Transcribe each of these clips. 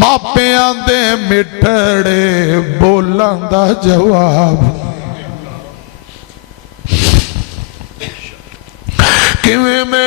ਮਾਪਿਆਂ ਦੇ ਮਿੱਠੜੇ ਬੋਲਾਂ ਦਾ ਜਵਾਬ ਕਿਵੇਂ ਮੈਂ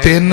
3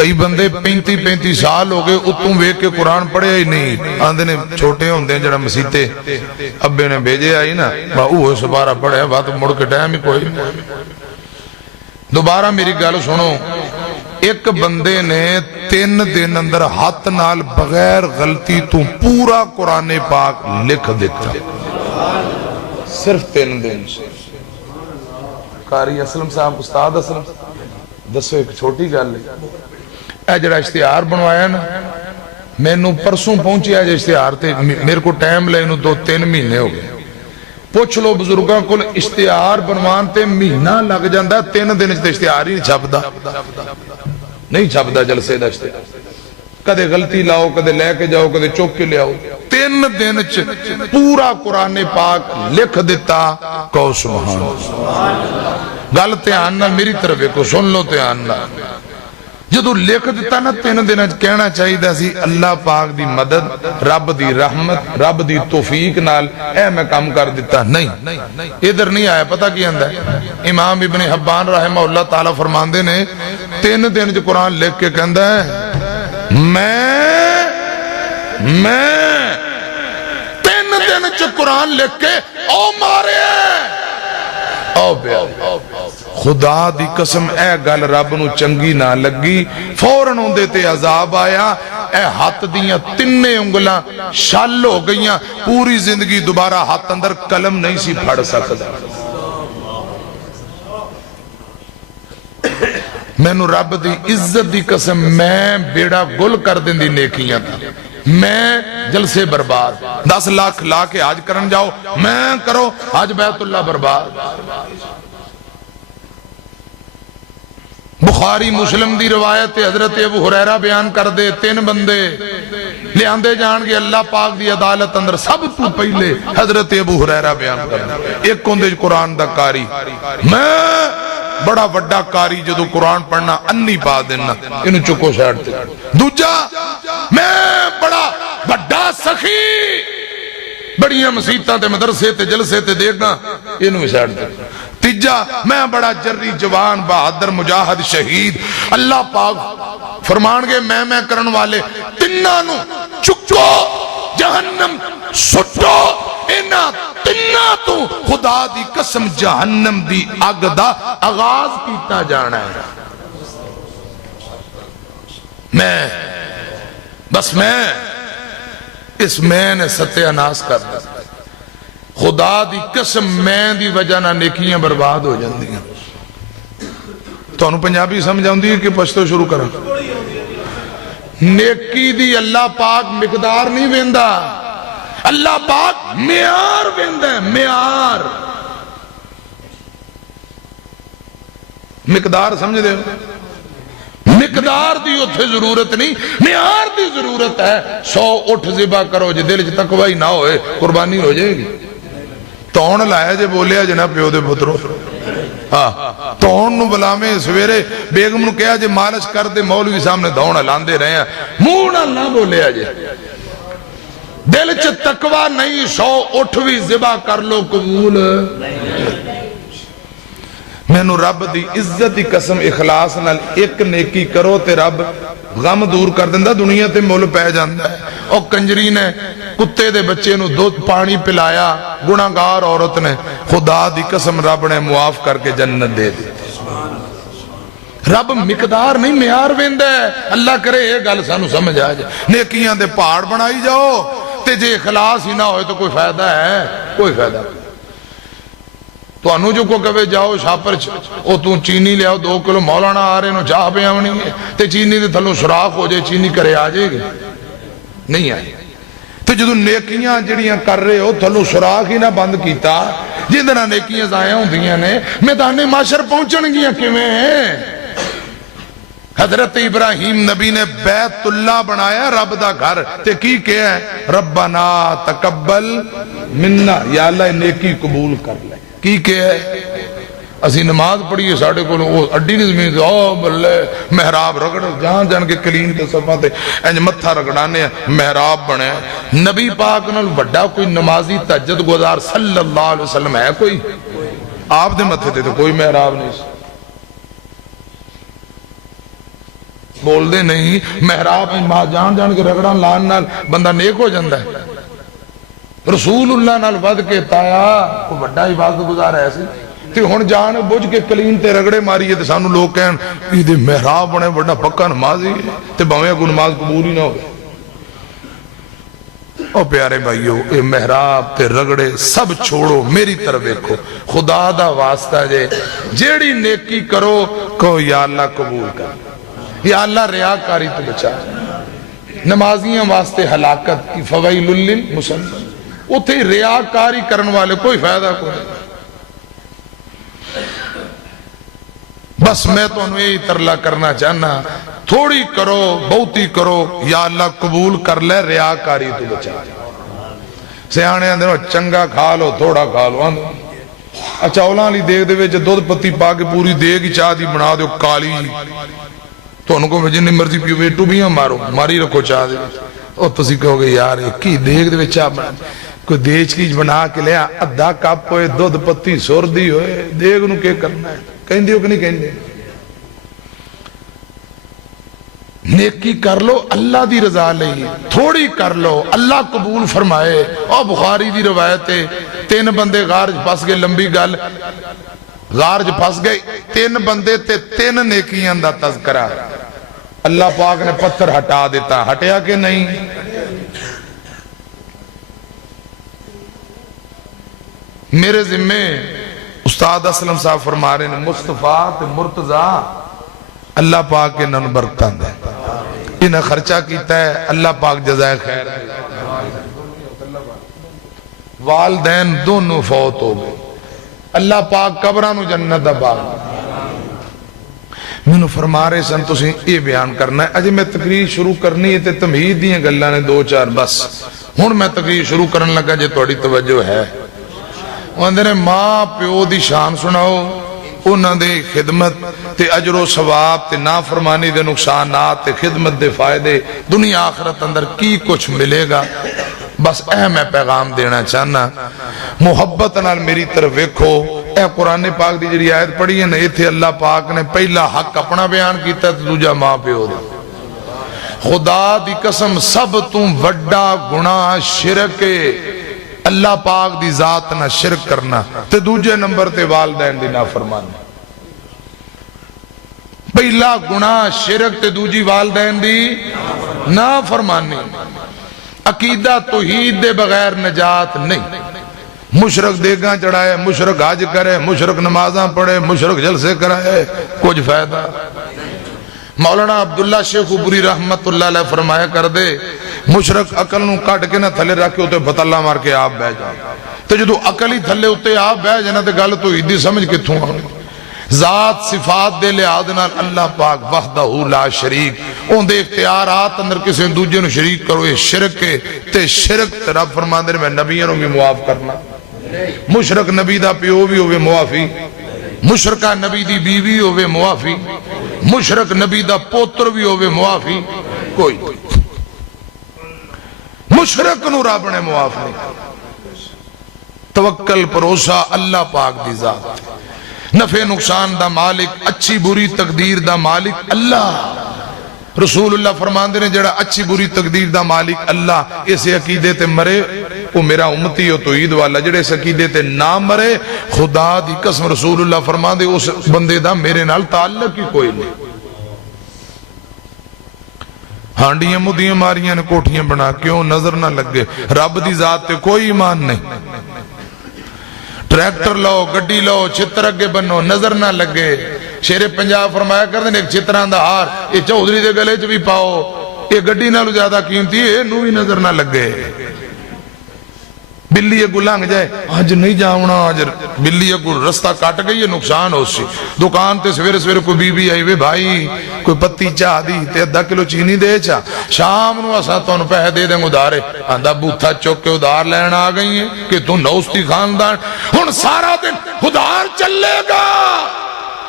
کئی بندے 35 سال ہو گئے اتوں ویک کے قرآن پڑھیا ہی نہیں آندے نے چھوٹے ہوندے جڑا مسیتے ابے نے بھیجے آئی نا وہ سبارہ پڑھیا بات مڑ کے ٹائم ہی کوئی دوبارہ میری گل سنو ایک بندے نے 3 دن اندر ہاتھ نال بغیر غلطی تو پورا قرآن پاک لکھ دیتا صرف 3 دن سے قاری اسلم صاحب استاد اسلم دسو ایک چھوٹی گل ہے اے جڑا اشتہار بنوایا نا میں نو پرسوں پہنچی آج اشتہار تے میرے کو ٹائم لے نو 2-3 مہینے ہو گئے پوچھ لو بزرگاں کو اشتہار بنوان تے مہینہ لگ جاندہ 3 دن تے اشتہار ہی نہیں چھپدا جلسے دا اشتہار کدے غلطی لاؤ کدے لے کے جاؤ کدے چوک کے لے آؤ 3 دن پورا قرآن پاک لکھ دیتا کہو سبحان گل دھیان نال میری طرف کو سن لو دھیان نال جدو لکھ دیتا نا 3 دن کہنا چاہیے دا سی اللہ پاک دی مدد رب دی رحمت رب دی توفیق نال اے میں کام کر دیتا نہیں ادھر نہیں آیا پتہ کی اندر امام ابن حبان رحمہ اللہ تعالیٰ فرماندے نے 3 دن جو قرآن لکھ کے کہندہ ہے میں 3 دن جو قرآن لکھ کے او مارے او بیا خدا دی قسم اے گل رب نو چنگی نہ لگی فوراً ہوندے تے عذاب آیا اے ہاتھ دیاں 3 انگلاں شل ہو گئیاں پوری زندگی دوبارہ ہاتھ اندر قلم نہیں سی پھڑ سکتا میں نو رب دی عزت دی قسم میں بیڑا گل کر دیں دی نیکیاں میں جلسے برباد 10 لاکھ لا کے آج کرن جاؤ میں کرو آج بیت اللہ برباد بخاری مسلم دی روایت حضرت ابو ہریرہ بیان کر دے 3 بندے لے آندے جان گے اللہ پاک دی عدالت اندر سب تو پہلے حضرت ابو ہریرہ بیان کر دے ایک کندے قرآن دا کاری میں بڑا وڈا کاری جدو قرآن پڑھنا انی پا دینا انہوں چکو شاڑتے دوجہ میں بڑا وڈا سخی بڑیاں مسیطہ تے مدرسے تے جلسے تے دیکھنا انہوں شاڑتے تیجا میں بڑا جری جوان بہادر مجاہد شہید اللہ پاک فرمان گے میں کرن والے تنانو چکو جہنم سٹو اینا تنہ تو خدا دی قسم جہنم دی اگ دا آغاز کیتا جانا ہے میں بس میں اس میں نے ستیہ ناس کر دیا خدا دی قسم میں دی وجہ نہ نیکیاں برباد ہو جاندی ہیں تو انہوں پنجابی سمجھاؤں دی کہ پشتو شروع کرا نیکی دی اللہ پاک مقدار نہیں ویندہ اللہ پاک معیار ویندہ ہے معیار مقدار سمجھ دے مقدار دی اتھے ضرورت نہیں معیار دی ضرورت ہے 100 اٹھ ذبح کرو جے دل چ تقوی نہ ہوئے قربانی ہو جائے گی تون لایا جے بولیا جنا پیو دے پترو تون نو بلا میں سویرے بیگم نو کہا جے مالش کر دے مولوی سامنے دون لاندے رہے ہیں مونا نہ بولیا جے دل چ تقوی نہیں 100 اٹھوی ذبح کر لو قبول میں نو رب دی عزت دی قسم اخلاص نال ایک نیکی کرو تے رب غم دور کر دیندہ دنیا تے مول پہ جاندہ ہے اور کنجری نے کتے دے بچے نو دودھ پانی پلایا گناہگار عورت نے خدا دی قسم رب نے معاف کر کے جنت دے دی رب مقدار نہیں معیار ویندہ ہے اللہ کرے یہ گل سانو سمجھ آ جائے نیکیاں دے پہاڑ بنائی جاؤ تے جے اخلاص ہی نہ ہوئے تو کوئی فائدہ ہے کوئی فائدہ نہیں تو انو جو کو کہے جاؤ شاپر او تو چینی لے آؤ 2 کلو مولانا آ رہے نو چاہ پہ آونی ہے تے چینی دے تھلوں سراخ ہو جائے چینی کرے آ جائے گے نہیں آئے تو جدو نیکیاں جڑیاں کر رہے ہو تھلوں سراخ ہی نہ بند کیتا جدنا نیکیاں ضائع ہوں دیاں نے میدان معاشر پہنچن گیاں کیویں ہیں حضرت ابراہیم نبی نے بیت اللہ بنایا رب دا گھر تے کی کہا ہے ربنا تقبل منا یا اللہ نیکی قبول کر لے کی کہا ہے اسی نماز پڑھیے ساڑھے کو اڈی نہیں زمین سے او بلے محراب رگڑ جہاں جان کے کلین کے صفحہ تے انج متھا رگڑانے محراب بنے نبی پاک نال بڑا کوئی نمازی تہجد گزار صلی اللہ علیہ وسلم ہے کوئی آپ دے متھے تے کوئی محراب نہیں بول دے نہیں محراب میں جان جان کے رگڑا لان نال بندہ نیک ہو جاندہ ہے رسول اللہ نال ود کے تایا کوئی بڑا عبادت گزار ہے ایسے تے ہن جان بوجھ کے کلین تے رگڑے ماری تے سانو لوگ کہن یہ دے محراب بنے بڑا پکا نمازی تے باویں کو نماز قبول ہی نہ ہو او پیارے بھائیو اے محراب تے رگڑے سب چھوڑو میری طرف دیکھو خدا دا واسطہ جے جیڑی نیکی کرو کہو یا اللہ قبول کر یا اللہ ریاکاری تو بچا نمازیاں واسطے ہلاکت کی فویل للمصلین اتھے ریاکاری کرن والے کوئی فائدہ کوئی نہیں بس میں تو انہوں یہی ترلا کرنا چاہنا تھوڑی کرو بہتی کرو یا اللہ قبول کر لے ریاکاری تو بچا سیانے اندر چنگا کھا لو تھوڑا کھا لو اچھا اولاں لی دیکھ دے وے دودھ پتی پا کے پوری دیکھ ہی چاہ دی بنا دے کالی تو ان کو جنی مرضی پیو ویٹو بھی ہم مارو ماری رکھو چاہ دے اور تسی کہو گے یار کی دیکھ دے وے چاہ بنا کوئی دیچ کی بنا کے لیا ادھا کپ ہوئے دودھ پتی سور دی ہوئے دیکھ انہوں کیا کرنا ہے کہیں دیو کہ نہیں کہیں دیو نیکی کر لو اللہ دی رضا لئی تھوڑی کر لو اللہ قبول فرمائے اور بخاری دی روایت ہے 3 بندے غارج پاس گئے لمبی گل غارج پاس گئے 3 بندے تے 3 نیکیاں دا تذکرہ اللہ پاک نے پتھر ہٹا دیتا ہٹیا کہ نہیں میرے ذمے استاد اسلم صاحب فرما رہے ہیں مصطفیٰ تے مرتضیٰ اللہ پاک کے نن برکتاں دے انہیں خرچہ کیتا ہے اللہ پاک جزائے خیر والدین دونوں فوت ہو گئے اللہ پاک قبرانو جنت دا باغ میں نے فرما رہے سن تو سے یہ بیان کرنا ہے اجے میں تقریر شروع کرنی ہے تے تمہید دیئے گلہ نے 2-4 بس ہون میں تقریر شروع کرنے لگا جے توڑی توجہ ہے اندر ماں پیو دی شان سناؤ انہاں دے خدمت تے اجر و ثواب تے نافرمانی دے نقصانات تے خدمت دے فائدے دنیا آخرت اندر کی کچھ ملے گا بس میں پیغام دینا چاہنا محبت نال میری طرف ویکھو اے قرآن پاک دی جڑی آیت پڑھی ہے نا ایتھے اللہ پاک نے پہلا حق اپنا بیان کیتا ہے دوجا ماں پیو دے خدا دی قسم سب تم وڈا گناہ شرک اللہ پاک دی ذات نہ شرک کرنا تے دوجے نمبر تے والدین دی نافرمانی پہلا گناہ شرک تے دوجی والدین دی نافرمانی عقیدہ توحید دے بغیر نجات نہیں مشرک دیگاں چڑھائے مشرک حج کرے مشرک نمازاں پڑھے مشرک جلسے کرائے کچھ فائدہ مولانا عبداللہ شیخ پوری رحمت اللہ علیہ فرمایا کر دے مشرک عقل نو کٹ کے نہ تھلے رکھے ہوتے بطلہ مار کے آپ بہ جا تو جدو عقل ہی تھلے ہوتے آپ بہ جانا تے گل تو ہیدی سمجھ کے تھوں آنے ذات صفات دے لے آدھنا اللہ پاک وحدہ لا شریک ان دے اختیارات اندر کسی دوجے نو شریک کرو یہ شرک ہے تے شرک تے رب فرمان دے میں نبیوں بھی معاف کرنا مشرک نبی دا پیو بھی ہوئے معافی مشرکہ نبی دی بیوی ہوئے معافی مشرک نبی دا پوتر بھی ہوئے معافی کوئی مشرک نو رب نے معاف نہیں توکل پروسہ اللہ پاک دی ذات نفع نقصان دا مالک اچھی بری تقدیر دا مالک اللہ رسول اللہ فرمان دے نے جڑا اچھی بری تقدیر دا مالک اللہ اسے عقیدے تے مرے وہ میرا امتی ہو تو عید والا جڑے اس عقیدے تے نہ مرے خدا دی قسم رسول اللہ فرمان دے اس بندے دا میرے نال تعلق ہی کوئی نہیں ہانڈیاں مدیاں ماریاں نے کوٹھیاں بنا کیوں نظر نہ لگے رب دی ذات تے کوئی ایمان نہیں ٹریکٹر لو گڈی لو چھتر اگے بنو نظر نہ لگے شیر پنجاب فرمایا کر دیں ایک چھتران دا ہار یہ چودھری دے گلے چ بھی پاؤ یہ گڈی نالو زیادہ قیمتی ہے نو بھی نظر نہ لگے بلی اگو لانگ جائے آج نہیں جاؤنا آج بلی اگو رستہ کاٹ گئی ہے نقصان ہو سی دکان تے سویر سویر کوئی بی بی آئی وے بھائی کوئی پتی چاہ دی تے 10 کلو چینی دے چاہ شام نو اسا تو ان پہ دے دیں ادارے آندہ بوتھا چوک کے ادار لین آ گئی ہیں کہ تو نوستی خاندان ہن سارا دن ادار چلے گا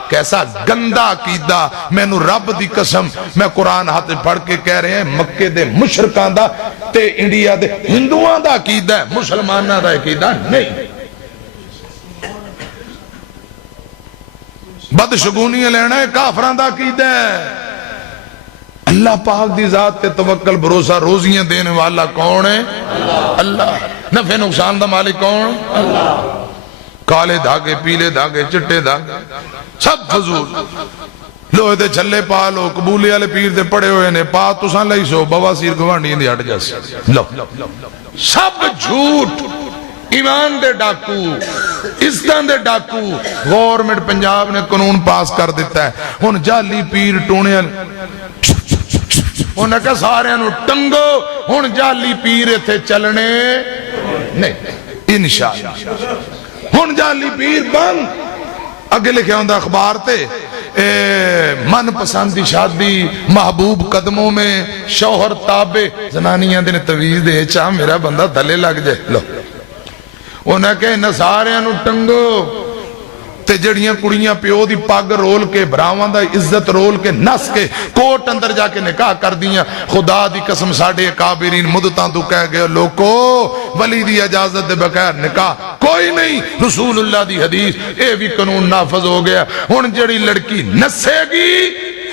کیسا گندہ عقیدہ میں نو رب دی قسم میں قرآن ہاتھ پڑھ کے کہہ رہے ہیں مکے دے مشرکان دا تے انڈیا دے ہندوان دا عقیدہ ہے مسلمانہ دا عقیدہ نہیں بدشگونی لینا ہے کافران دا عقیدہ ہے اللہ پاک دی ذات تے توکل بھروسہ روزیاں دینے والا کون ہے؟ اللہ. نفع نقصان دا مالک کون؟ اللہ. کالے دھاگے پیلے دھاگے چٹے دھاگے سب فضول. لوہے دے چھلے پا لو قبولی والے پیر دے پڑے ہوئے نے پا تساں لئی سو بواسیر گوانڈی دی ہٹ جاس. لو سب جھوٹ. ایمان دے ڈاکو عزتاں دے ڈاکو. گورنمنٹ پنجاب نے قانون پاس کر دیتا ہے ہن جعلی پیر ٹونے انہاں کہا سارے انہوں ٹنگو ہن جعلی پیر ایتھے چلنے نہیں انشاءاللہ. ہن جعلی پیر بند. اگے لکھے ہوندہ اخبار تے من پسندی شادی محبوب قدموں میں شوہر تابے زنانیاں دے تویز دے چاہ میرا بندہ دلے لگ جائے. لو انہاں کہ انہاں سارے انہوں ٹنگو تے جڑیاں کڑیاں پیو دی پاگ رول کے براوان دا عزت رول کے نس کے کوٹ اندر جا کے نکاح کر دیاں. خدا دی قسم ساڑھے اکابرین مدتاں تو کہہ گئے لوکو ولی دی اجازت دے بغیر نکاح کوئی نہیں. رسول اللہ دی حدیث اے بھی قانون نافذ ہو گیا. ہن جڑی لڑکی نسے گی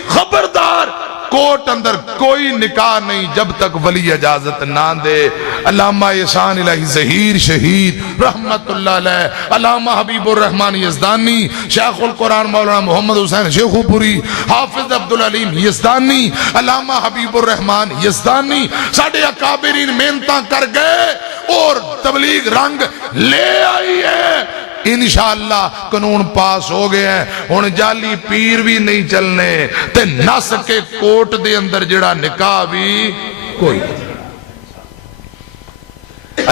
خبردار کوٹ اندر کوئی نکاح نہیں جب تک ولی اجازت نہ دے. علامہ احسان الہی ظہیر شہید رحمت اللہ علیہ، علامہ حبیب الرحمن یزدانی، شیخ القرآن مولانا محمد حسین شیخو پوری، حافظ عبدالعلیم یزدانی، علامہ حبیب الرحمن یزدانی ساڑھے اکابرین محنتاں کر گئے اور تبلیغ رنگ لے آئی ہے. انشاءاللہ قانون پاس ہو گئے ہیں. ہن جعلی پیر بھی نہیں چلنے تے نس کے کوٹ دے اندر جڑا نکاح بھی کوئی.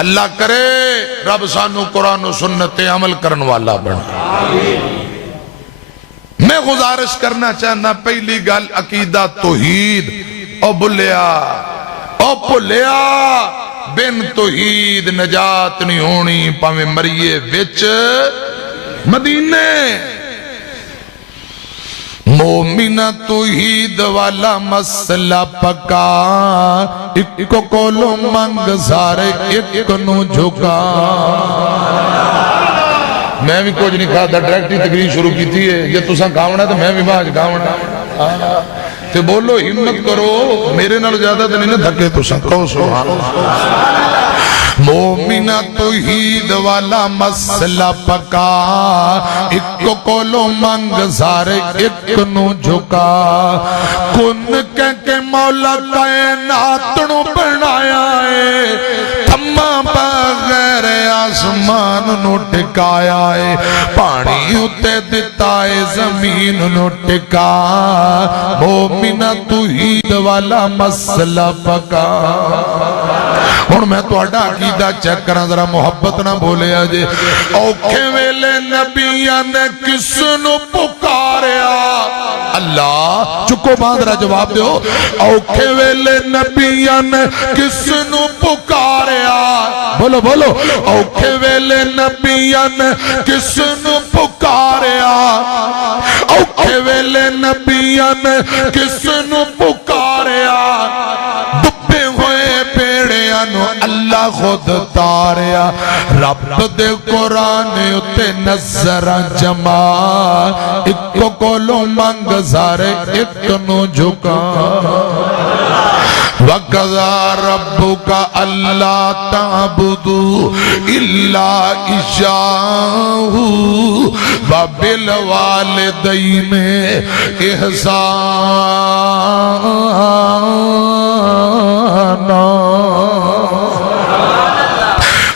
اللہ کرے رب سانو قرآن و سنت عمل کرن والا بنا. میں گزارش کرنا چاہنا پہلی گل عقیدہ توحید. او بھلیا بن توحید نجات نہیں ہونی پاویں مریے وچ مدینے. مومنہ توحید والا مسئلہ پکا ایک کولو منگ سارے ایک نو جھکا. میں بھی کچھ نہیں کھا تھا ڈائریکٹی تقریر شروع کی تھی یہ تساں گاونا تو میں بھی باج گاونا تے بولو ہمت کرو میرے نال زیادہ تو نہیں نہ دھکے تساں کہو سبحان اللہ. مومنہ توحید والا مسئلہ پکا ایک کولو منگ سارے ایک نو جھکا. کن کہہ کے مولا کائنات نو بنایا ہے تھما بغیر آسمان نو ٹکایا ہے پانی اتے دیتا ہے زمین نو ٹکا. مومنہ توحید والا مسئلہ پکا. ہن میں تہاڈا عقیدہ چیک کراں ذرا محبت نہ بولے آجے. اوکھے ویلے نبیاں نے کس نو پکاریا اللہ چکو باندرا جواب دیو. اوکھے ویلے نبیاں نے کس نو پکاریا بولو بولو. اوکھے ویلے نبیاں نے کس نو پکاریا. اوکھے ویلے نبیاں نے کس نو پکاریا. ڈبے ہوئے پیڑیاں نو اللہ خود تاریا. رب دے قرآن اتے نظر جما ایک کولو منگ سارے ایک نو جھکا. وَقَضَى رَبُّكَ أَلَّا تَعْبُدُوا إِلَّا إِيَّاهُ وَبِالْوَالِدَيْنِ إِحْسَانًا.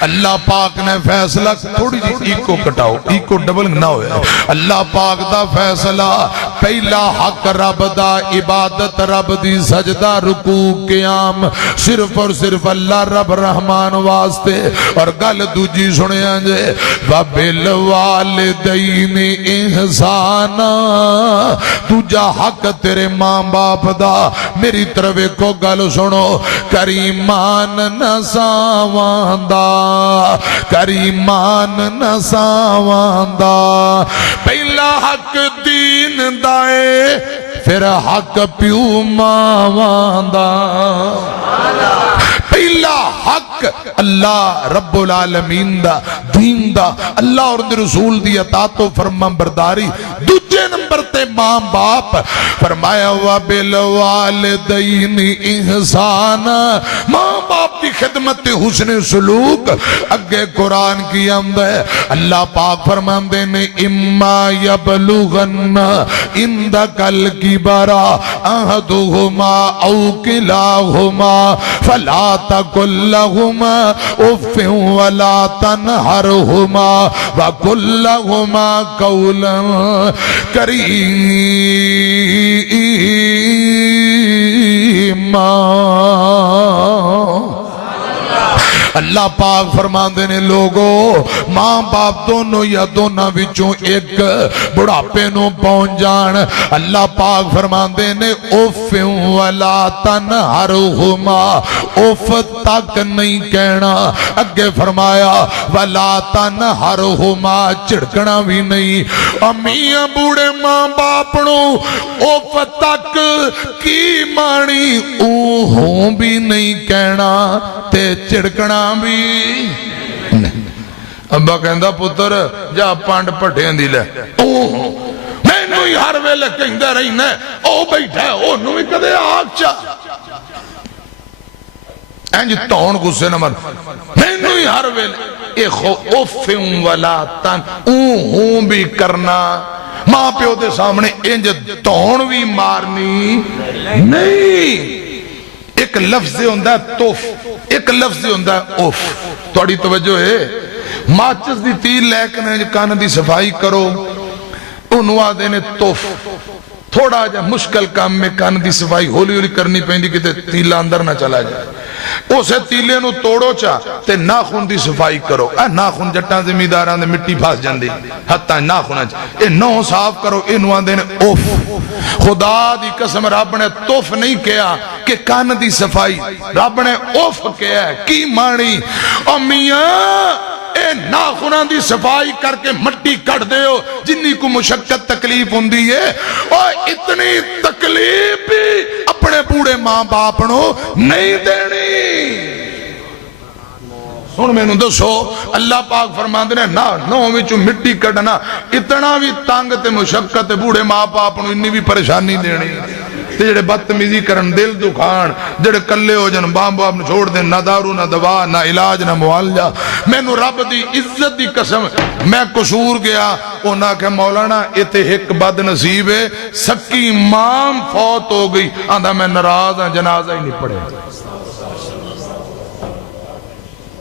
اللہ پاک نے فیصلہ تھوڑی جی ایکو کٹاؤ ایکو ڈبل نہ ہوئے. اللہ پاک دا فیصلہ پہلا حق رب دا عبادت رب دی سجدہ رکوع قیام صرف اور صرف اللہ رب رحمان واسطے. اور گل دوجی سنے آنجے وَبِالْوَالِدَيْنِ إِحْسَانًا. تجھا حق تیرے ماں باپ دا میری طرف کو گل سنو کریمان نساوان دا کریمان نساوان دا. پہلا حق دین دائے پھر حق پیو ماوان دا. پہلا حق اللہ رب العالمین دا دین دا اللہ اور رسول دی اطاعت و فرمان برداری. دوجے نمبر تے ماں باپ، فرمایا وَبِالْوَالِدَيْنِ اِحْسَانًا، ماں باپ کی خدمت حسن سلوک اگے قرآن کی آمد ہے۔ اللہ پاک فرماندے نے اِمَّا يَبْلُغَنَّ عِنْدَكَ الْكِبَرَ أَحَدُهُمَا أَوْ كِلَاهُمَا فَلَا تَقُل لَّهُمَا أُفٍّ وَلَا تَنْهَرْهُمَا وَقُل لَّهُمَا قَوْلًا كَرِيمًا۔ اللہ پاک فرماندے نے لوگو ماں باپ دونوں یا دونوں وچوں ایک بڑھاپے نو پہنچ جان، اللہ پاک فرماندے نے اف ولا تنہرہما، اف تک نہیں کہنا، اگے فرمایا ولا تنہرہما، چڑکنا بھی نہیں۔ امیاں بوڑے ماں باپ نو اف تک کی مانی اوہوں بھی نہیں کہنا تے چڑکنا بھی۔ ابا کہندا پتر جا پانڈ پٹھیں دی لے، میں نو ہی ہر ویلے کہندہ رہینا او بیٹھا ہے او نو ہی کدے آگ چا اینج تون غصے نہ مر، میں نو ہی ہر ویلے اوفن ولا تن اوہوں بھی کرنا، ماں پیو دے سامنے انج تون بھی مارنی نہیں۔ ایک لفظ ہوندہ ہے توف، ایک لفظ ہوندہ ہے اوف۔ توڑی توجہ ہے ماچس دی تیل لیکنے کان دی صفائی کرو انہوں دینے توف، تھوڑا جا مشکل کام میں کان دی صفائی ہولی ہولی کرنی پہندی کہ تیلہ اندر نہ چلا جائے، اسے تیلے نو توڑو چا تے ناخن دی صفائی کرو، ناخن جٹاں زمیداراں دے مٹی پھاس جاندی حتیٰ ناخن آج اے نو صاف کرو، انہوں دینے اوف۔ خدا دی قسم رب نے توف نہیں کیا کہ کان دی صفائی، رب نے اوف کیا ہے کی مانی امیاں اے ناخناں دی صفائی کر کے مٹی کٹ دے ہو، جنہی کو مشقت تکلیف ہوندی ہے، اور اتنی تکلیف بھی اپنے بوڑے ماں باپ نو نہیں دینی۔ سن میں نو دسو اللہ پاک فرماندے نے نو وچوں مٹی کٹنا اتنا بھی تانگ تے مشقت بوڑے ماں باپ نو انی بھی پریشانی دینی۔ جڑے بدتمیزی کرن دل دکھان، جڑے کلے ہو جن باپ باپ نے چھوڑ دیں، نہ دارو نہ دوا نہ علاج نہ معالجہ۔ میں نو رب دی عزت دی قسم میں قصور گیا اونا کہ مولانا اتے ایک بد نصیب ہے، سکی امام فوت ہو گئی، آندھا میں ناراض ہاں جنازہ ہی نہیں پڑے۔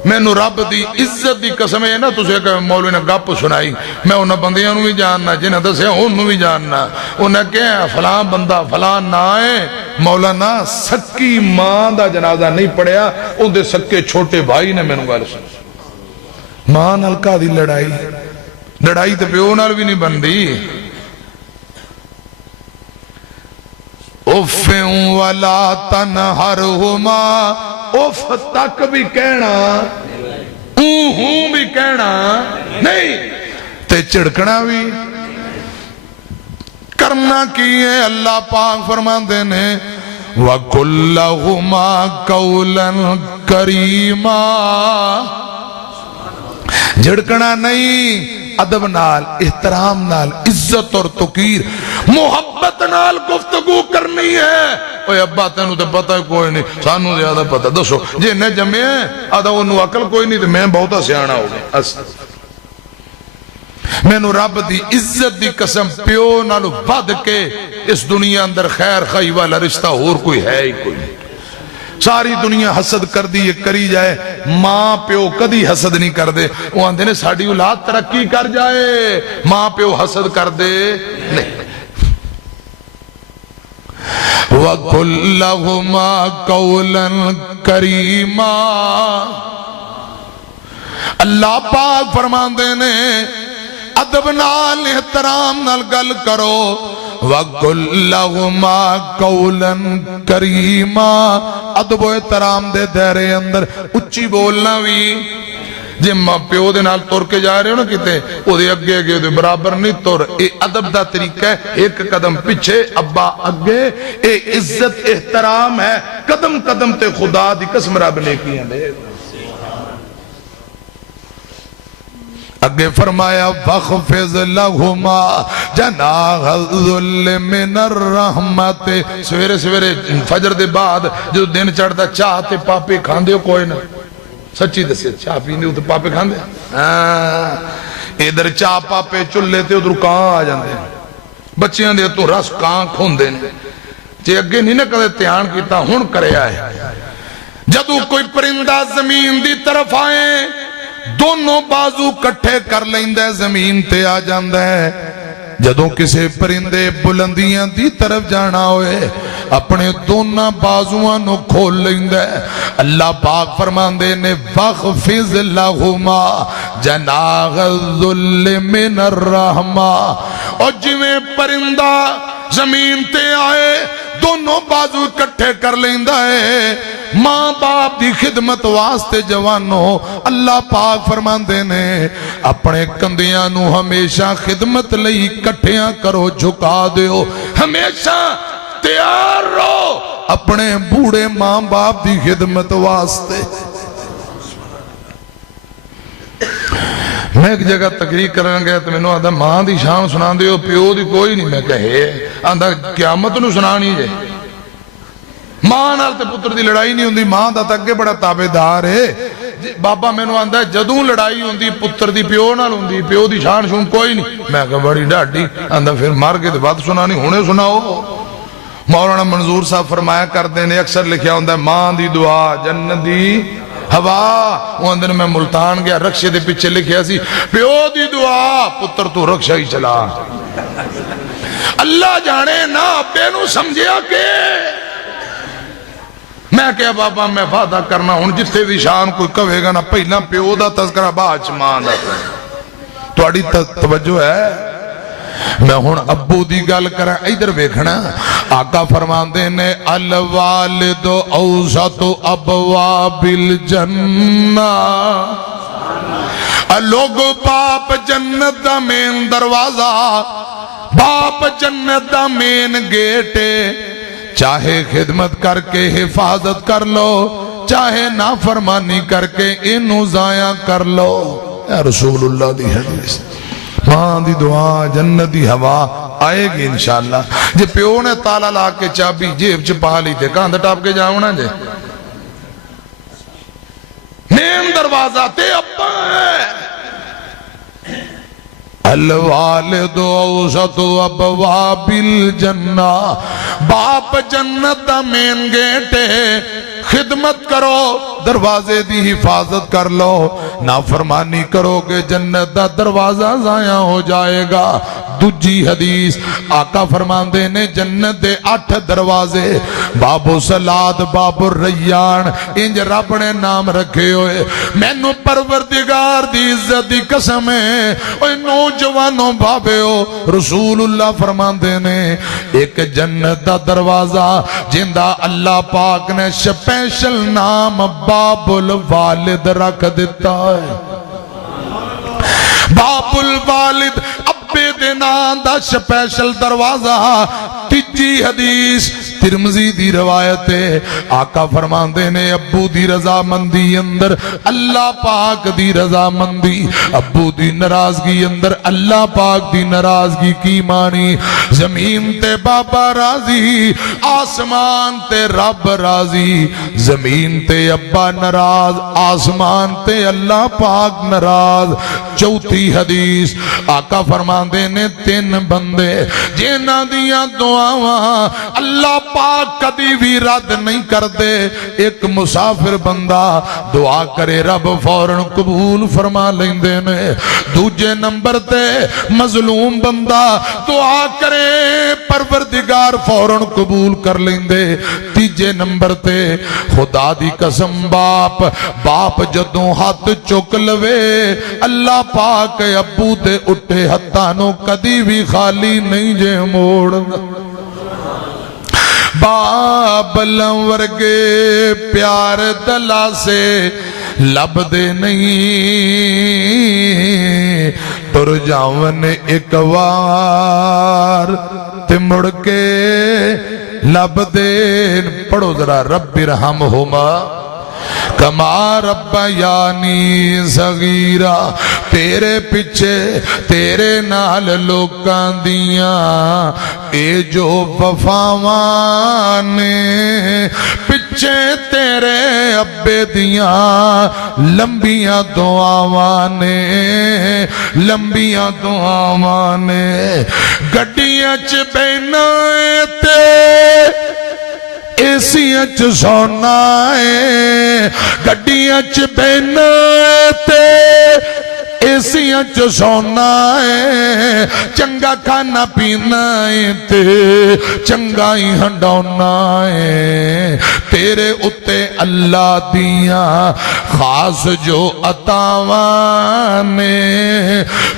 میں نو رب دی عزت دی قسم ہے نا تُسے کہ مولوی نے گپ سنائی، میں انہاں بندیاں نو بھی جاننا جنہیں دسے انہوں بھی جاننا، انہیں کہا فلان بندہ فلان نہ آئے، مولانا سکی ماں دا جنازہ نہیں پڑیا، ان دے سکے چھوٹے بھائی نے میں نو گال سن ماں نلکا دی لڑائی تے پیو نال بھی نہیں بندی۔ اُفِّن وَلَا تَنْهَرْهُمَا، اُف تک بھی کہنا اوہوں بھی کہنا نہیں تے چڑکنا بھی کرنا کی ہے۔ اللہ پاک فرماندے نے وَقُلْ لَهُمَا قَوْلًا كَرِيمًا، جھڑکنا نہیں، ادب نال، احترام نال، عزت اور توقیر، محبت نال گفتگو کرنی ہے۔ اوہ ابا تینوں تے پتہ کوئی نہیں، سانوں زیادہ پتہ، دسو جی نے جمعے ہیں آدھا انہوں عقل کوئی نہیں تو میں بہتا سیانا ہو گیا۔ میں نو رب دی عزت دی قسم پیو نالو بد کے اس دنیا اندر خیر خواہی والا رشتہ اور کوئی ہے ہی کوئی نہیں۔ ساری دنیا حسد کر دی یہ کری جائے، ماں پیو کدی حسد نہیں کر دے، وہ آندھے نے ساڑھی اولاد ترقی کر جائے، ماں پیو حسد کر دے نہیں۔ وَقُلْ لَهُمَا قَوْلًا كَرِيمًا، اللہ پاک فرماندے نے ادب نال احترام نال گل کرو۔ وَقُلْ لَهُمَا قَوْلًا كَرِيمًا، ادب و احترام دے دائرے اندر اچھی بولنا بھی، جی ماں پیو دے نال تور کے جا رہے ہو نا کتے او دے اگے اگے دے برابر نہیں تور، اے ادب دا طریقہ ہے، ایک قدم پیچھے ابا اگے، اے عزت احترام ہے، قدم قدم تے خدا دی قسم رب نے کی ہیں دے۔ اگے فرمایا وَخْفِضْ لَهُمَا جَنَاحَ الذُّلِّ مِنَ الرَّحْمَةِ سویرے سویرے فجر دے بعد جو دن چڑھتا چاہ تے پاپے کھاندے ہو کوئی نہ سچی دسے چاہ پیندے ہو تو پاپے کھاندے ادھر چاہ پاپے چلے تے ادھر کان آ جاندے بچیاں دے تو رس کان کھوندے نے جے اگے نہیں نہ کدے دھیان کیتا ہن کرے آئے جدو کوئی پرندہ زمین دی طرف آئے دونوں بازو کٹھے کر لیندہ ہے زمین تے آ جاندہ ہے جدوں کسے پرندے بلندیاں دی طرف جانا ہوئے اپنے دونوں بازوان نو کھول لیندہ ہے اللہ پاک فرماندے نے وَخْفِضْ لَهُمَا جَنَاحَ الذُّلِّ مِنَ الرَّحْمَةِ اور جویں پرندہ زمین تے آئے دونوں بازو کٹھے کر لیندہ ہے ماں باپ دی خدمت واسطے جوانوں اللہ پاک فرماندے نے اپنے کندیاں نو ہمیشہ خدمت لئی کٹھیاں کرو جھکا دیو ہمیشہ تیار رہو اپنے بوڑھے ماں باپ دی خدمت واسطے میں ایک جگہ تقریر کرنے گیا تو میں نے آدھا ماں دی شان سنا دیو پیو دی کوئی نہیں میں کہے آدھا قیامت نو سنانی جائے ماں نال تے پتر دی لڑائی نہیں ہوندی ماں دا تک بڑا تابعدار ہے بابا میں نے آدھا جدوں لڑائی ہوندی پتر دی پیو نال ہوندی پیو دی شان شون کوئی نہیں میں کہا بڑی ڈاڈی آدھا پھر مار کے بات سنانی ہونے سناؤ مولانا منظور صاحب فرمایا کرتے نے اکثر لکھیا ہوندہ ہے ماں دی دعا جنت دی ہوا وہ اندر میں ملتان گیا رکشے دے پیچھے لکھیا سی پیو دی دعا پتر تو رکشہ ہی چلا اللہ جانے نا ابے نو سمجھیا کہ میں کہا بابا میں وعدہ کرنا ہوں جتھے دی شان کوئی کہے گا نا پہلا پیو دا تذکرہ باچ ماں دا توڑی توجہ ہے میں ہون ابو دی گل کریں ادھر ویکھنا آقا فرماندے نے الوالد اوسط ابواب الجنہ لوگ باپ جنت دا مین دروازہ باپ جنت دا مین گیٹے چاہے خدمت کر کے حفاظت کر لو چاہے نافرمانی کر کے انہوں ضائع کر لو یا رسول اللہ دی حدیث ماں دی دعا جنت دی ہوا آئے گی انشاءاللہ جے پیو نے تالا لا کے چابی جیب چپا لی تھے کہاں ٹاپ کے جاؤنا جے مین دروازہ تے ابا ہے الوالد اوسط ابواب الجنہ باپ جنت دا مین گیٹے خدمت کرو دروازے دی حفاظت کر لو نافرمانی کرو کہ جنت دا دروازہ ضائع ہو جائے گا دوجی حدیث آقا فرماندے نے جنت دے 8 دروازے باب الصلاۃ باب الریان انج رب نے نام رکھے ہوئے مینوں پروردگار دی عزت دی قسم ہے اوے نوجوانوں بابیو رسول اللہ فرماندے نے ایک جنت دا دروازہ جندا اللہ پاک نے سپیشل نام باب الوالد رکھ دیتا ہے باب الوالد ابے دے نام دا سپیشل دروازہ تیجی حدیث ترمذی دی روایت ہے آقا فرماندے نے ابو دی رضا مندی اندر اللہ پاک دی رضا مندی ابو دی ناراضگی اندر اللہ پاک دی ناراضگی کی مانی زمین تے بابا راضی آسمان تے رب راضی زمین تے ابا ناراض آسمان تے اللہ پاک ناراض چوتھی حدیث آقا فرماندے نے 3 بندے جنہاں دیاں دعاواں اللہ پاک کدی بھی رد نہیں کر دے ایک مسافر بندہ دعا کرے رب فوراً قبول فرما لیندے نے دوجے نمبر تے مظلوم بندہ دعا کرے پروردگار فوراً قبول کر لیندے تیجے نمبر تے خدا دی قسم باپ جدوں ہاتھ چک لوے اللہ پاک ابو دے اٹھے ہتھانوں کدی بھی خالی نہیں جے موڑ بابلوں ورگے پیار دلا سے لب دے نہیں تر جاون ایک وار تے مڑ کے لب دے پڑھو ذرا رب ارحمہما کما ربیانی صغیرا تیرے پیچھے تیرے نال لوکاں دیاں اے جو وفاواں نے پیچھے تیرے ابے دیاں لمبیاں دعاواں نے لمبیاں دعاواں نے گڈیاں چ بہنا تے ایسیاں چ سونا ہے گڈیاں چ بہنا تے ایسیاں چ سونا ہے چنگا کھانا پینا ہے تے چنگا ہی ہنڈونا ہے تیرے اتے اللہ دیاں خاص جو عطاواں نے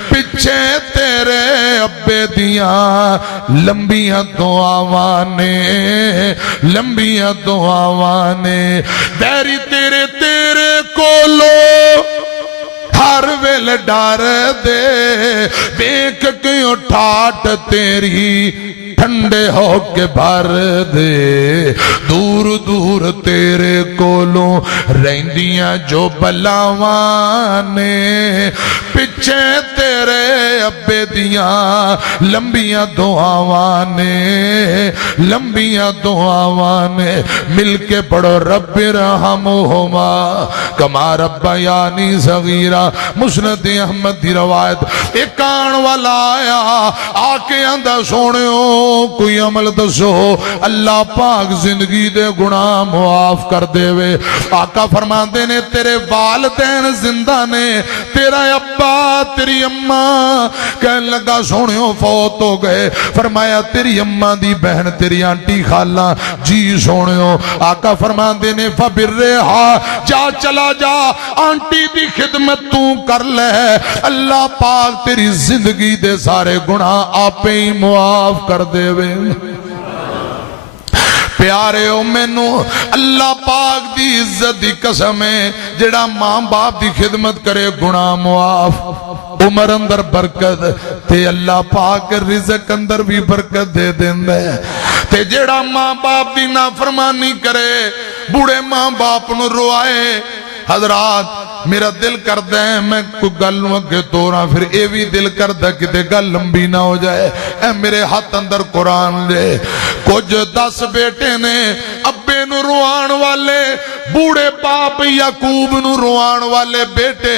پیچھے تیرے ابے دیاں لمبیاں دعاواں نے لمبیاں دعاواں نے بیری تیرے تیرے کولو ہر ویل ڈر دے دیکھ کیوں ٹھاٹ تیری ٹھنڈے ہو کے بھر دے دور دور تیرے کولوں رہندیاں جو بلاواں نے پیچھے تیرے ابے دیاں لمبیاں دعاواں نے لمبیاں دعاواں نے مل کے پڑھو رب رحمہما کما ربیانی صغیرہ مسند احمد دی روایت ایک آن والا آیا آکے اندہ سونےوں کوئی عمل دسو اللہ پاک زندگی دے گناہ معاف کر دے وے آقا فرماندے نے تیرے والدین زندہ نے تیرا ابا تیری اماں کہنے لگا سونےوں فوت ہو گئے فرمایا تیری اماں دی بہن تیری آنٹی خالہ جی سونےوں آقا فرماندے نے فبرہا جا چلا جا آنٹی دی خدمت تو کر لے اللہ پاک تیری زندگی دے سارے گناہ آپ ہی معاف کر دے وے پیارے او مینو اللہ پاک دی عزت دی قسم ہے جڑا ماں باپ دی خدمت کرے گناہ معاف عمر اندر برکت تے اللہ پاک رزق اندر بھی برکت دے دیندے تے جڑا ماں باپ دی نافرمانی کرے بوڑے ماں باپ نو روائے حضرات میرا دل کردہ ہے میں کوئی گلوں اگے توڑا پھر اے بھی دل کردہ کتے گل لمبی نہ ہو جائے اے میرے ہاتھ اندر قرآن لے کچھ 10 بیٹے نے ابے نو روان والے بوڑے باپ یعقوب نو روان والے بیٹے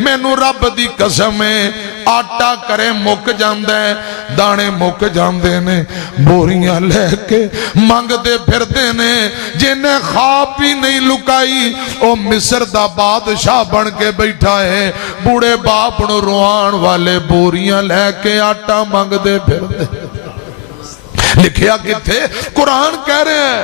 میں نو رب دی قسم ہے آٹا کرے مک جاندے دانے مک جاندے نے بوریاں لے کے مانگ دے پھر دے نے جنہیں خواب بھی نہیں لکائی او مصر دا بادشاہ بن کے بیٹھا ہے بوڑے باپ نو روان والے بوریاں لے کے آٹا مانگ دے پھر دے لکھیا کتے قرآن کہہ رہے ہیں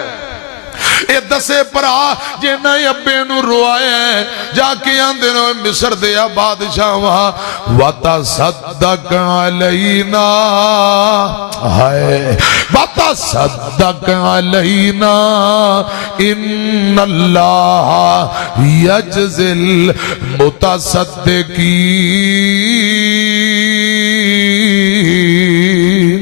اے 10 پرا جنہ ابے نو روائے جا کے آندے نو مصر دیا بادشاہ وہاں وَتَصَدَّقْ عَلَيْنَا ہائے وَتَصَدَّقْ عَلَيْنَا إِنَّ اللَّهَ يَجْزِي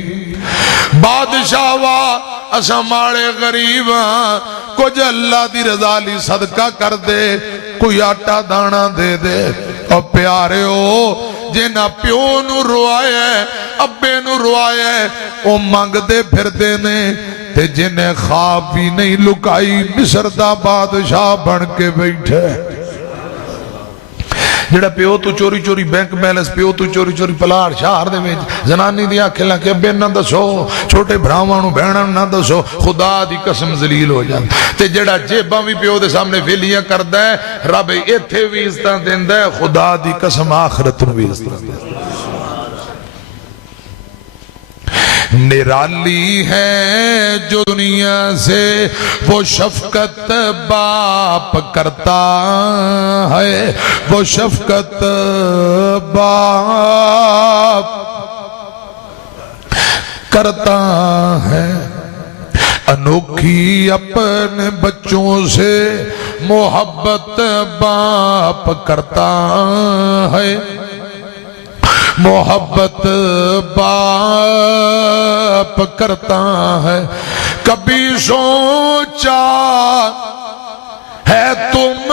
الْمُتَصَدِّقِينَ بادشاہ واہ اسا ماڑے غریب ہاں کچھ اللہ دی رضا لی صدقہ کر دے کوئی آٹا دانا دے دے اور پیارے ہو جنہ پیو نو روائے ابے نو روائے او مانگ دے پھر دے نے تے جنہیں خواب بھی نہیں لکائی مصر دا بادشاہ بن کے بیٹھے جڑا پیو تو چوری چوری بینک بیلنس پیو تو چوری چوری پلاڑ شہر دے وچ زنانی دیا کھلا کہ ابے نہ دسو چھوٹے بھراواں نو بہناں نہ دسو خدا دی قسم ذلیل ہو جاندا تے جڑا جیباں وی پیو دے سامنے ویلیاں کردا ہے رب ایتھے وی عزتاں دیندا ہے خدا دی قسم آخرت نو وی عزتاں دیندا ہے نرالی ہے جو دنیا سے وہ شفقت باپ کرتا ہے وہ شفقت باپ کرتا ہے انوکھی اپنے بچوں سے محبت باپ کرتا ہے محبت باپ کرتا ہے کبھی سوچا ہے تم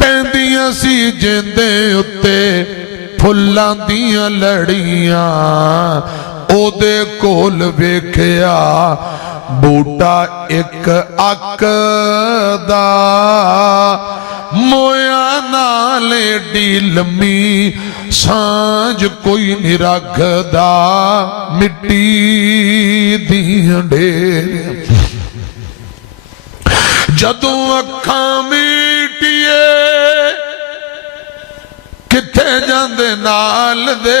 ਪੈਂਦੀਆਂ ਸੀ ਜਿੰਦੇ ਉੱਤੇ ਫੁੱਲਾਂ ਦੀਆਂ ਲੜੀਆਂ ਉਹਦੇ ਕੋਲ ਵੇਖਿਆ ਬੂਟਾ ਇੱਕ ਅੱਕ ਦਾ ਮੋਇਆ ਨਾਲ ਏਡੀ ਲੰਮੀ ਸਾਂਝ ਕੋਈ ਨਹੀਂ ਰੱਖਦਾ ਮਿੱਟੀ ਦੀਆਂ ਢੇਰੀਆਂ ਜਦੋਂ ਅੱਖਾਂ ਮੀਟੀਏ ਕਿੱਥੇ ਜਾਂਦੇ ਨਾਲ ਦੇ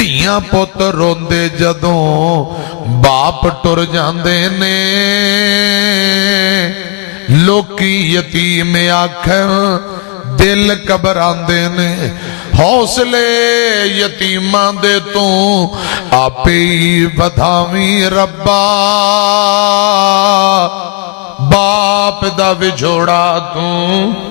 ਧੀਆਂ ਪੁੱਤ ਰੋਂਦੇ ਜਦੋਂ ਬਾਪ ਟੁਰ ਜਾਂਦੇ ਨੇ ਲੋਕੀ ਯਤੀਮ ਆਖਣ ਦਿਲ ਘਬਰਾਉਂਦੇ ਨੇ ਹੌਸਲੇ ਯਤੀਮਾਂ ਦੇ ਤੂੰ ਆਪੇ ਹੀ ਵਧਾਵੀਂ ਰੱਬਾ ਬਾਪ ਦਾ ਵਿਛੋੜਾ ਤੂੰ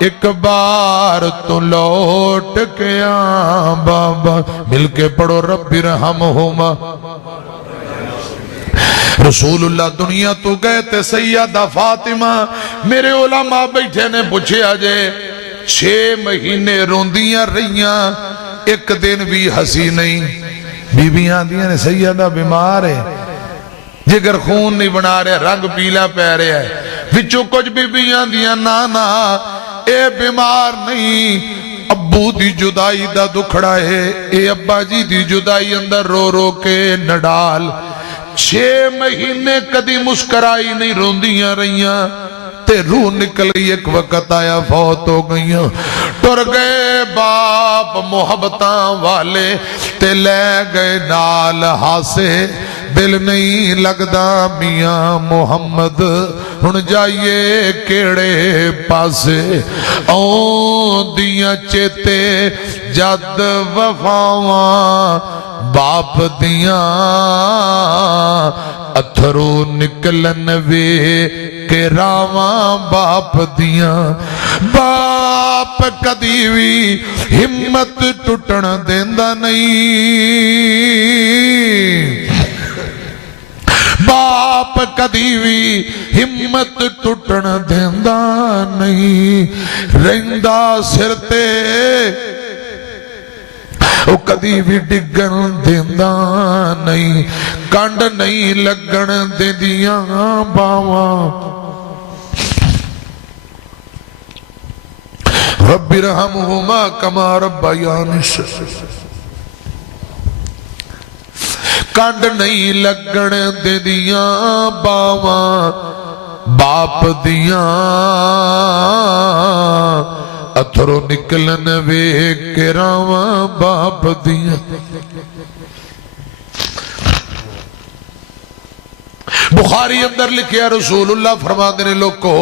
ایک بار تو لوٹ کے آ بابا مل کے پڑھو رب ارحمہما رسول اللہ دنیا تو گئے تے سیدہ فاطمہ میرے علماء بیٹھے نے پوچھے آجے 6 مہینے روندیاں رہیاں ایک دن بھی ہنسی نہیں بی بیاں دیاں نے سیدہ بیمار ہے جگر خون نہیں بنا رہے رنگ پیلا پہ رہے ہے وچو کچھ بی بیاں دیاں نانا اے بیمار نہیں ابو دی جدائی دا دکھڑا ہے اے ابا جی دی جدائی اندر رو رو کے نڈال 6 مہینے کدی مسکرائی نہیں روندیاں رہیاں تے روح نکل گئی ایک وقت آیا فوت ہو گئیاں ٹر گئے باپ محبتاں والے تے لے گئے نال ہاسے دل نہیں لگدا میاں محمد ہن جائیے کیڑے پاسے اون دیاں چیتے جد وفاواں باپ دیاں اتھرو نکلن وے کہ راواں باپ دیاں باپ کدی بھی ہمت ٹوٹن دیندا نہیں باپ کدی بھی ہمت ٹوٹن دیندا نہیں رہندا سر تے او کدی بھی ڈگن دیندا نہیں کنڈ نہیں لگن دیندیاں باواں رب ارحمہما کما ربیانی صغیرا کنڈ نہیں لگن دیندیاں باواں باپ دیاں اتھرو نکلن وے کے راواں باپ دیاں بخاری اندر لکھیا رسول اللہ فرما دینے لوگو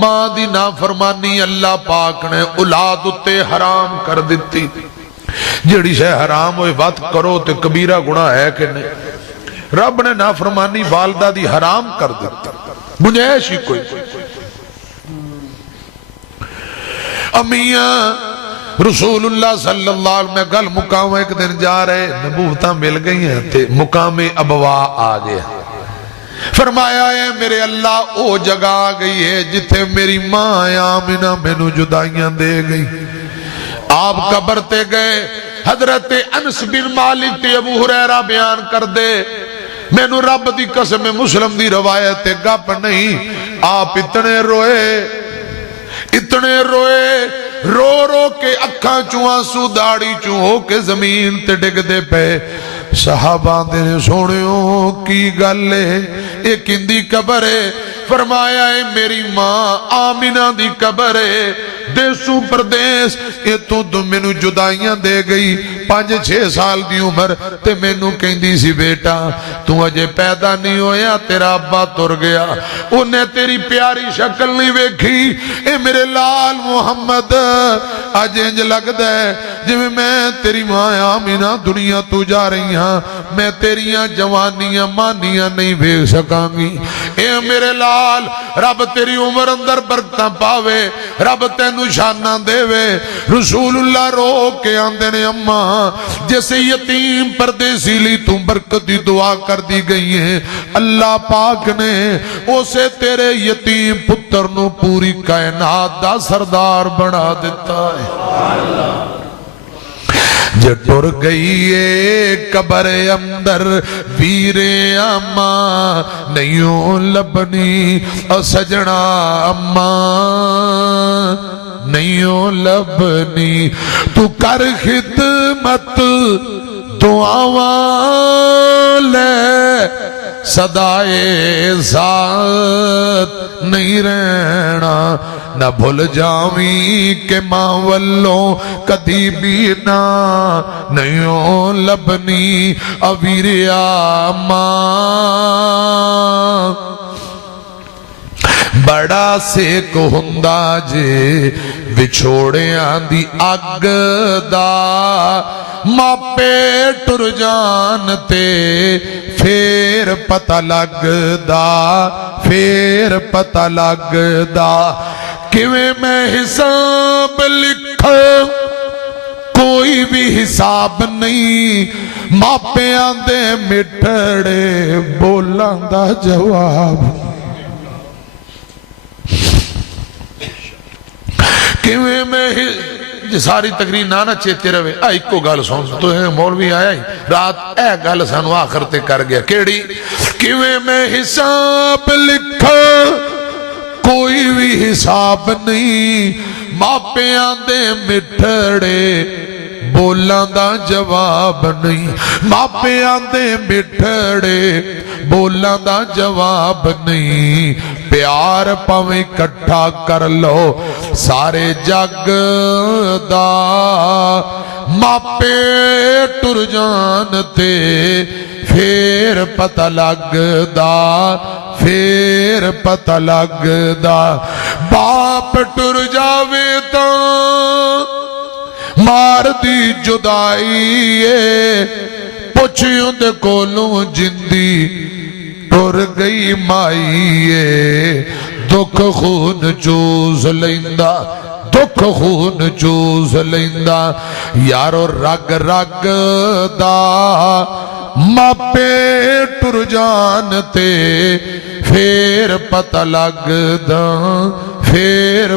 ماں دی نافرمانی اللہ پاک نے اولاد اتے حرام کر دیتی جڑی شے حرام ہوئے بات کرو تے کبیرہ گناہ ہے کہ نہیں رب نے نافرمانی والدہ دی حرام کر دیتا گنجائش ہی کوئی امیاں رسول اللہ صلی اللہ علیہ وسلم گل مقام ایک دن جا رہے نبوتاں مل گئی ہیں تے مقام ابوا آ گیا فرمایا ہے میرے اللہ او جگہ آ گئی ہے جتھے میری ماں آمنہ مینوں جدائیاں دے گئی آپ قبر تے گئے حضرت انس بن مالک تے ابو ہریرہ بیان کر دے مینوں رب دی قسم مسلم دی روایت گپ نہیں آپ اتنے روئے رو رو کے اکھاں چوں آنسو داڑھی چوں ہو کے زمین تے ڈگ دے پے صحابہ دے سونیوں کی گلے ایک اندی قبر ہے فرمایا ہے میری ماں آمینہ دی قبر ہے دیسوں پردیس یہ تو مینوں جدائیاں دے گئی 5-6 سال دی عمر تے مینوں کہندی سی بیٹا تو اجے پیدا نہیں ہویا تیرا ابا تر گیا انہیں تیری پیاری شکل نہیں ویکھی اے میرے لال محمد اج انج لگدا ہے جویں میں تیری ماں آمینہ دنیا تو جا رہی ہاں میں تیریاں جوانیاں مانیاں نہیں ویکھ سکاں گی اے میرے لال رب تیری عمر اندر برکتاں پاوے رب تینوں شاناں دے وے رسول اللہ رو کے آندے نے اماں جیسے یتیم پردیسی لی تو برکت دی دعا کر دی گئی ہے اللہ پاک نے اسے تیرے یتیم پتر نو پوری کائنات دا سردار بنا دیتا ہے جٹر گئی ہے قبر اندر ویر اماں نہیں لبنی سجنا اماں نہیں لبنی تو کر خدمت دعاواں لے صدائے ذات نہیں رہنا نہ بھول جاویں کہ ماں والوں کدی بھی نہ نہیں لبنی اویریا ماں بڑا سیک ہوندا جے وچھوڑیاں دی اگ دا ماپے ٹر جان تے پھر پتہ لگ دا ਕਿਵੇਂ ਮੈਂ ਹਿਸਾਬ ਲਿਖਾਂ ਕੋਈ ਵੀ ਹਿਸਾਬ ਨਹੀਂ ਮਾਪਿਆਂ ਦੇ ਮਿੱਠੜੇ ਬੋਲਾਂ ਦਾ ਜਵਾਬ ਕਿਵੇਂ ਮੈਂ ਜੇ ਸਾਰੀ ਤਕਰੀਰ ਨਾ ਚੇਤੇ ਰਵੇ ਆ ਇੱਕੋ ਗੱਲ ਸੁਣ ਤੋ ਮੌਲਵੀ ਆਇਆ ਹੀ ਰਾਤ ਇਹ ਗੱਲ ਸਾਨੂੰ ਆਖਰ ਤੇ ਕਰ ਗਿਆ ਕਿਹੜੀ ਕਿਵੇਂ ਮੈਂ ਹਿਸਾਬ ਲਿਖਾਂ ਕੋਈ ਵੀ ਹਿਸਾਬ ਨਹੀਂ ਮਾਪਿਆਂ ਦੇ ਮਿੱਠੜੇ ਬੋਲਾਂ ਦਾ ਜਵਾਬ ਨਹੀਂ ਮਾਪਿਆਂ ਦੇ ਮਿੱਠੜੇ ਬੋਲਾਂ ਦਾ ਜਵਾਬ ਨਹੀਂ ਪਿਆਰ ਭਾਵੇਂ ਇਕੱਠਾ ਕਰ ਲਓ ਸਾਰੇ ਜੱਗ ਦਾ ਮਾਪੇ ਟੁਰ ਜਾਣ ਤੇ ਫੇਰ ਪਤਾ ਲੱਗਦਾ ਫੇਰ ਪਤਾ ਲੱਗਦਾ ਬਾਪ ਟੁਰ ਜਾਵੇ ਤਾਂ ਮਾਰ ਦੀ ਜੁਦਾਈ ਏ ਪੁੱਛ ਉਹਦੇ ਕੋਲੋਂ ਜਿੰਦੀ ਟੁਰ ਗਈ ਮਾਈ ਏ ਦੁੱਖ ਖੂਨ ਚੂਸ ਲੈਂਦਾ ਦੁੱਖ ਖੂਨ ਚੂਸ ਲੈਂਦਾ ਯਾਰੋ ਰਗ ਰਗ ਦਾ ਮਾਪੇ ਟੁਰ ਜਾਣ ਤੇ ਫੇਰ ਪਤਾ ਲੱਗਦਾ ਫੇਰ